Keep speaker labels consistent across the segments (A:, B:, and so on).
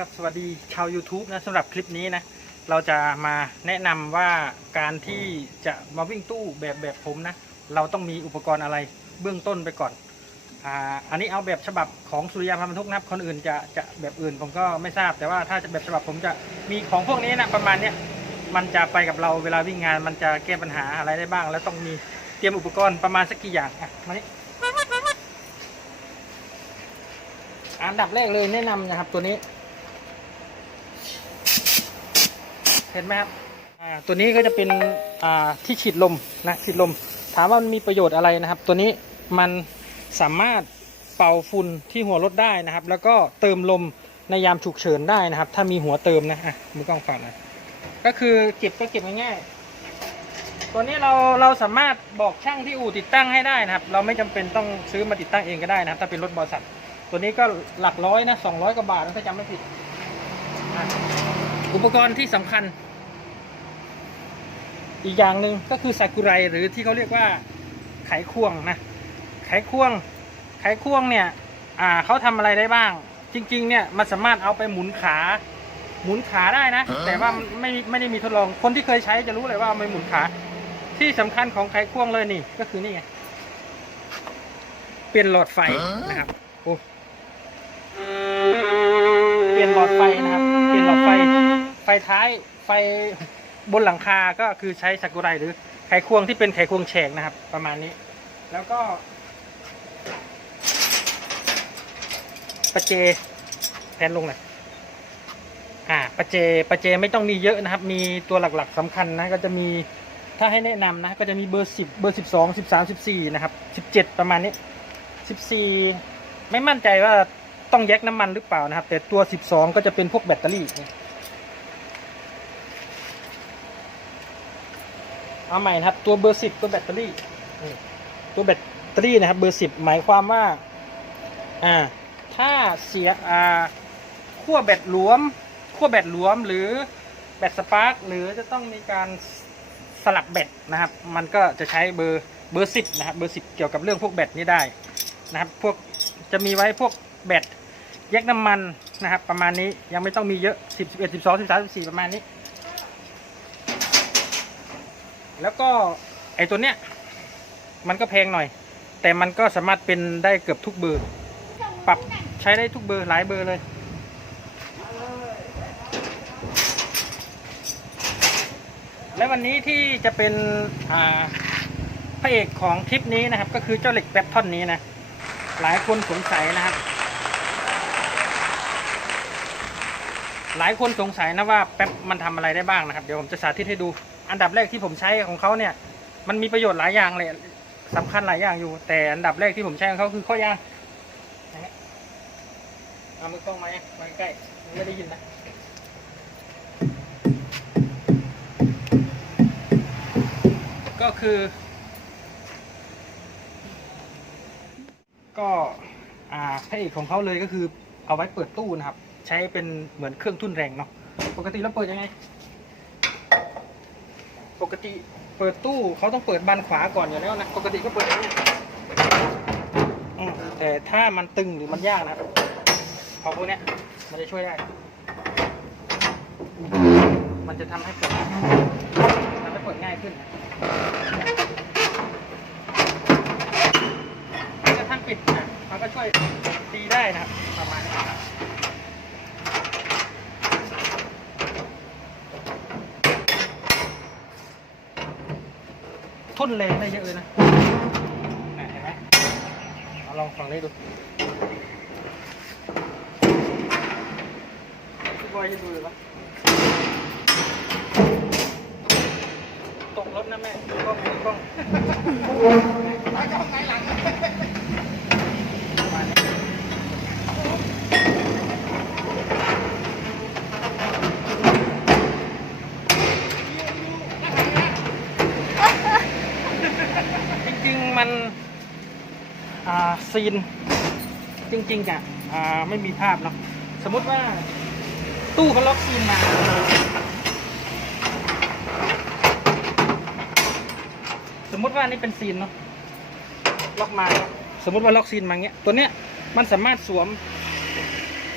A: ครับสวัสดีชาว YouTube นะสำหรับคลิปนี้นะ เราจะมาแนะนำว่าการที่จะมาวิ่งตู้แบบแบบผมนะ เราต้องมีอุปกรณ์อะไรเบื้องต้นไปก่อนอ่าอันนี้เอาแบบฉบับของสุริยาพันธุ์ทุกนะครับคนอื่นจะจะแบบอื่นผมก็ไม่ทราบ แต่ว่าถ้าจะแบบฉบับผมจะมีของพวกนี้นะประมาณเนี้ยมันจะไปกับเราเวลาวิ่งงาน มันจะแก้ปัญหาอะไรได้บ้าง แล้วต้องมีเตรียมอุปกรณ์ประมาณสักกี่อย่างอะมานี่อันดับแรกเลยแนะนำนะครับตัวนี้ เห็นไหมครับตัวนี้ก็จะเป็นที่ฉีดลมนะฉีดลม ถามว่ามันมีประโยชน์อะไรนะครับ ตัวนี้มันสามารถเป่าฝุ่นที่หัวรถได้นะครับ แล้วก็เติมลมในยามฉุกเฉินได้นะครับ ถ้ามีหัวเติมนะอะมือกล้องฝากนะก็คือเก็บก็เก็บง่ายๆตัวนี้เราเราสามารถบอกช่างที่อู่ติดตั้งให้ได้นะครับ เราไม่จำเป็นต้องซื้อมาติดตั้งเองก็ได้นะครับ ถ้าเป็นรถบริษัทตัวนี้ก็หลักร้อยนะสองร้อยกว่าบาทถ้าจำไม่ผิดอุปกรณ์ที่สำคัญ อีกอย่างหนึ่งก็คือซากุไรหรือที่เขาเรียกว่าไขควงนะไขควง ไขควงเนี่ยอ่าเขาทำอะไรได้บ้าง จริง ๆ เนี่ยมันสามารถเอาไปหมุนขา หมุนขาได้นะ แต่ว่ามันไม่ไม่ได้มีทดลองคนที่เคยใช้จะรู้เลยว่าเอาไปหมุนขา ที่สำคัญของไขควงเลยนี่ก็คือนี่ไงเปลี่ยนหลอดไฟนะครับโอ้เปลี่ยนหลอดไฟนะครับ เปลี่ยนหลอดไฟ ไฟท้ายไฟ บนหลังคาก็คือใช้ซากุไรหรือไขควงที่เป็นไขควงแฉกนะครับ ประมาณนี้ แล้วก็ประเจแพนลงหน่อยอ่าประเจประเจไม่ต้องมีเยอะนะครับ มีตัวหลักๆสำคัญนะก็จะมีถ้าให้แนะนำนะก็จะมีเบอร์สิบเบอร์สิบสองสิบสามสิบสี่นะครับสิบเจ็ดประมาณนี้สิบสี่ไม่มั่นใจว่าต้องแยกน้ำมันหรือเปล่านะครับ แต่ตัวสิบสองก็จะเป็นพวกแบตเตอรี่ เอาใหม่นะครับ ตัวเบอร์สิบตัวแบตเตอรี่ตัวแบตเตอรี่นะครับ เบอร์สิบหมายความว่า อ่า ถ้าเสียอ่าขั้วแบตหลวมขั้วแบตหลวมหรือแบตสปาร์กหรือจะต้องมีการสลับแบตนะครับ มันก็จะใช้เบอร์เบอร์สิบนะครับ เบอร์สิบเกี่ยวกับเรื่องพวกแบตนี้ได้นะครับ พวกจะมีไว้พวกแบตแยกน้ำมันนะครับ ประมาณนี้ยังไม่ต้องมีเยอะสิบสิบเอ็ดสิบสองสิบสามสิบสี่ประมาณนี้ แล้วก็ไอตัวเนี้ยมันก็แพงหน่อย แต่มันก็สามารถเป็นได้เกือบทุกเบอร์ปรับใช้ได้ทุกเบอร์หลายเบอร์เลย และวันนี้ที่จะเป็นอ่าพระเอกของคลิปนี้นะครับ ก็คือเจ้าเหล็กแป๊บท่อนนี้นะ หลายคนสงสัยนะครับ หลายคนสงสัยนะว่าแป๊บมันทำอะไรได้บ้างนะครับ เดี๋ยวผมจะสาธิตให้ดู อันดับแรกที่ผมใช้ของเขาเนี่ย มันมีประโยชน์หลายอย่างเลยสำคัญหลายอย่างอยู่ แต่อันดับแรกที่ผมใช้ของเขาคือข้อยางเอามือกล้องมาเนี่ยมาใกล้ไม่ได้ยินนะก็คือ ก็อ่าพระเอกของเขาเลยก็คือเอาไว้เปิดตู้นะครับ ใช้เป็นเหมือนเครื่องทุ่นแรงเนาะปกติแล้วเปิดยังไง ปกติเปิดตู้เขาต้องเปิดบานขวาก่อนอยู่แล้วนะ ปกติก็เปิดอย่างนี้อืมแต่ถ้ามันตึงหรือมันยากนะครับของพวกเนี้ยมันจะช่วยได้ มันจะทำให้เปิดทำให้เปิดง่ายขึ้นนะแม้กระทั่งปิดนะมันก็ช่วยตีได้นะครับประมาณนี้ครับ ทุ่นแรงได้เยอะเลยนะน่ะเห็นไหมเอาลองฟังได้ดูพี่บอยจะดูเลยปะตกรถนะแม่กล้องกล้องประมาณนี้จริงๆ มันซีนจริงๆอะอ่าไม่มีภาพเนาะสมมติว่าตู้เขาล็อกซีนมาสมมติว่านี่เป็นซีนเนาะล็อกมาสมมติว่าล็อกซีนมาเงี้ยตัวเนี้ยมันสามารถสวม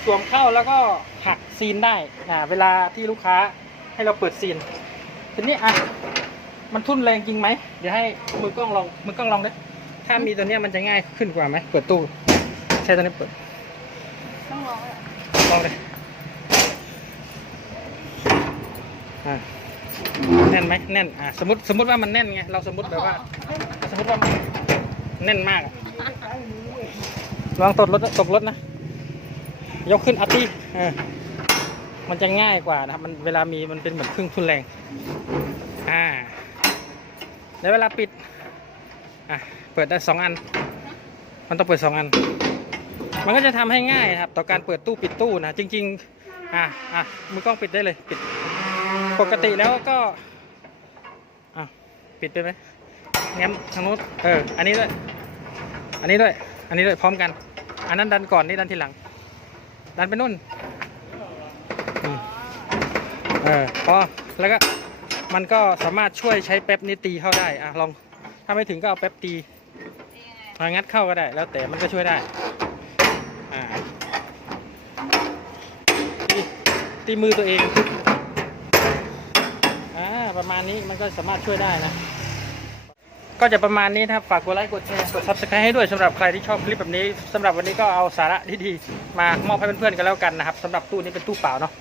A: สวมเข้าแล้วก็หักซีนได้อ่าเวลาที่ลูกค้าให้เราเปิดซีนทีนี้อะ มันทุ่นแรงจริงไหมเดี๋ยวให้มือกล้องลองมือกล้องลองดิถ้ามีตัวเนี้ยมันจะง่ายขึ้นกว่าไหมเปิดตู้ใช้ตัวนี้เปิด
B: ต้องลองเลย
A: ลองเลยอะแน่นไหมแน่นอะสมมติสมมติว่ามันแน่นไงเราสมมติแบบว่า สมมติว่ามันแน่นมากอะระวังตกรถตกรถนะ ยกขึ้นอัตตี้เออมันจะง่ายกว่านะครับมันเวลามีมันเป็นเหมือนเครื่องทุนแรง อ่า แล้วเวลาปิด อะ เปิดได้สองอัน มันต้องเปิดสองอัน มันก็จะทำให้ง่ายครับ ต่อการเปิดตู้ปิดตู้นะ จริง ๆ อะ อะ มือกล้องปิดได้เลย ปิด ปกติแล้วก็อะปิดไปไหมงั้นทางนู้นเออ อันนี้ด้วย อันนี้ด้วย อันนี้ด้วย พร้อมกัน อันนั้นดันก่อนนี่ดันทีหลัง ดันไปนู่น เออ พอ แล้วก็ มันก็สามารถช่วยใช้แป๊บนี้ตีเข้าได้อะลองถ้าไม่ถึงก็เอาแป๊บตีมางัดเข้าก็ได้ แล้วแต่มันก็ช่วยได้อ่าตีมือตัวเองอ่าประมาณนี้มันก็สามารถช่วยได้นะ ก็จะประมาณนี้นะครับฝากกดไลค์กดแชร์กด subscribe ให้ด้วยสำหรับใครที่ชอบคลิปแบบนี้สำหรับวันนี้ก็เอาสาระดีๆมามอบให้เพื่อนๆกันแล้วกันนะครับสำหรับตู้นี้เป็นตู้เปล่าเนาะ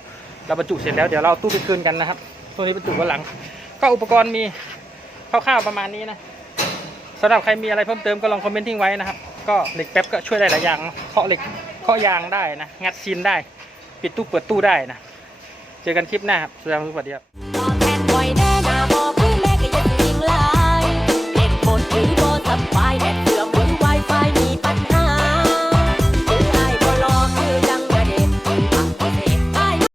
A: เราบรรจุเสร็จแล้วเดี๋ยวเราตู้ไปคืนกันนะครับ ตัวนี้บรรจุวันหลัง ก็อุปกรณ์มีคร่าวๆประมาณนี้นะสำหรับใครมีอะไรเพิ่มเติมก็ลองคอมเมนต์ทิ้งไว้นะครับ ก็เหล็กแป๊บก็ช่วยได้หลายอย่างเนอะเคาะเหล็กเคาะยางได้นะ งัดซีนได้ ปิดตู้เปิดตู้ได้นะ เจอกันคลิปหน้าครับสวัสดีครับ